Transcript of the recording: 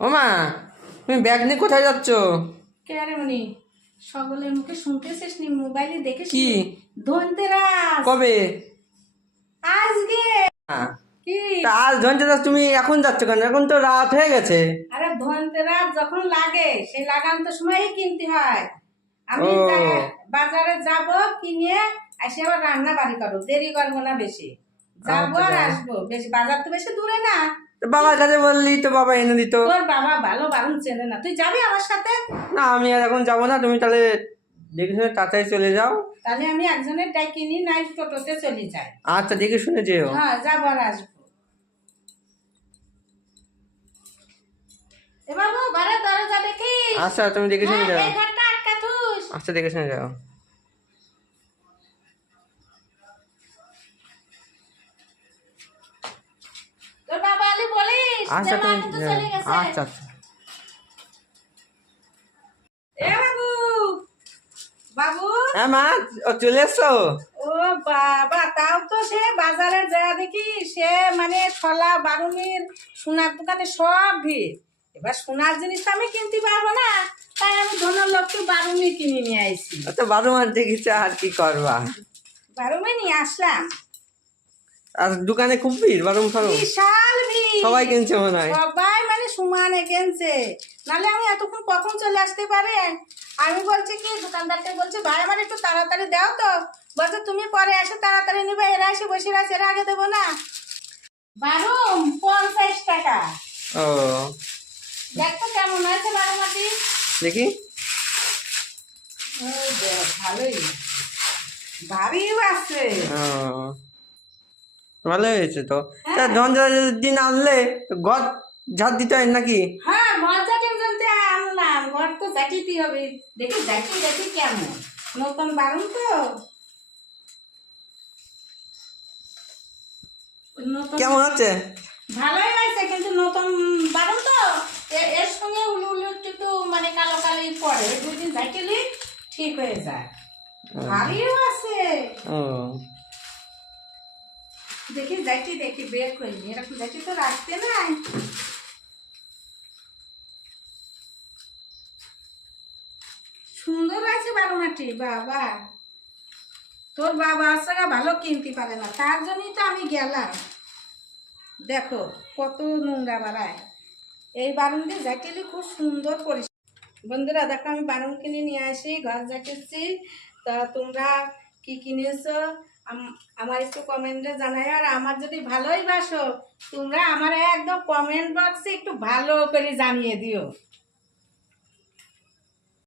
ও মা, তুমি ব্যাগ নিয়ে কোথায় যাচ্ছ? কে রে মনি? সকলের মুখে শুনতেছিস নি, মোবাইলে দেখেছিস কি? নি? ধনতেরাস কবে? আজকে। হ্যাঁ। কি? তা আজ ধনতেরাস তুমি এখন যাচ্ছ কেন? এখন তো রাত হয়ে গেছে। আরে ধনতেরাস যখন লাগে সেই লাগান তো সময়ই কিনতে হয়। আমি ও বাজারে যাব, কিনে এসে আবার রান্না বাড়ি করবো, দেরি করবো না বেশি। যাবো আচ্ছা আর যাও। আসবো, বেশি বাজার তো বেশি দূরে না। তো বাবার কাছে বললি তো বাবা এনে দিত। তোর বাবা ভালো বারণ চেনে না, তুই যাবি আমার সাথে? না আমি আর এখন যাবো না, তুমি তাহলে দেখে শুনে তাড়াতাড়ি চলে যাও। তাহলে আমি একজনের ডাই কিনি, নাই টোটোতে চলে যাই। আচ্ছা দেখে শুনে যেও। হ্যাঁ, যাবো আর আসবো। এ বাবু, বারে দরজা দেখিস। আচ্ছা তুমি দেখে শুনে হ্যাঁ, যাও। এই ঘরটা আটকা থুস। আচ্ছা দেখে শুনে যাও। তোর বাবা আলি বলিস যে আচ্ছা মা তুমি কিন্তু যাও। চলে গেছে। আচ্ছা আচ্ছা। এ বাবু, বাবু। হ্যাঁ মা, ও চলে এসছো? ও বাবা, তাও তো সে বাজারে যা দেখি সে মানে ছলা বারুনির সোনার দোকানে সব ভিড়। এবার সোনার জিনিস তো আমি কিনতে পারবো না, তাই আমি ধনলক্ষ্মী বারুনি কিনে নিয়ে আইছি। তো বারো মাস দেখেছে আর কি করবা। বারুনি নিয়ে আসলাম। আর দোকানে খুব ভিড়, বারুম ফারুম বিশাল ভিড়। সবাই কিনছে মনে হয়। সবাই মানে সমানে কিনছে, নাহলে আমি এতক্ষণ কখন চলে আসতে পারে। আমি বলছি কি, দোকানদারকে বলছি ভাই আমার একটু তাড়াতাড়ি দাও তো। বলছে তুমি পরে এসে তাড়াতাড়ি নিবে, এরা এসে বসে আছে, এরা আগে দেবো না। বারুম 50 টাকা। ও দেখতো কেমন আছে বারো মাটি। দেখি। ওই দেখ, ভালোই ভারীও আছে। ও ভালো হয়েছে তো। তা হ্যাঁ। ধনতেরাসের দিন আনলে তো ঘর ঝাড় দিতে হয় নাকি? হ্যাঁ, ঘর জাটির জন্য আনলাম, ঘর তো জাটিতেই হবে। দেখি জাটি জাটি কেমন, নতুন বারুম তো। নতুন কেমন হচ্ছে? ভালোই হয়েছে, কিন্তু নতুন বারণ তো এর সঙ্গে উলু উলু একটু মানে কালো কালোই পড়ে, দুদিন যাইতেলি ঠিক হয়ে যায়। ভারীও আছে। ও দেখি যাইতে, দেখি বের করে নি, এরকম যাইতে তো রাখতে নাই। সুন্দর আছে বারো মাটি। বাবা, তোর বাবা আসলে ভালো কিনতে পারে না, তার জন্যই তো আমি গেলাম। দেখো কত নোংরা বাড়ায়। এই বারুন দিয়ে জ্যাকেলি খুব সুন্দর পরিষ্কার। বন্ধুরা দেখো, আমি বারুন কিনে নিয়ে আসি, ঘর জ্যাকেছি। তা তোমরা কি কিনেছো আমার একটু কমেন্টে জানাই। আর আমার যদি ভালোই বাসো, তোমরা আমার একদম কমেন্ট বক্সে একটু ভালো করে জানিয়ে দিও।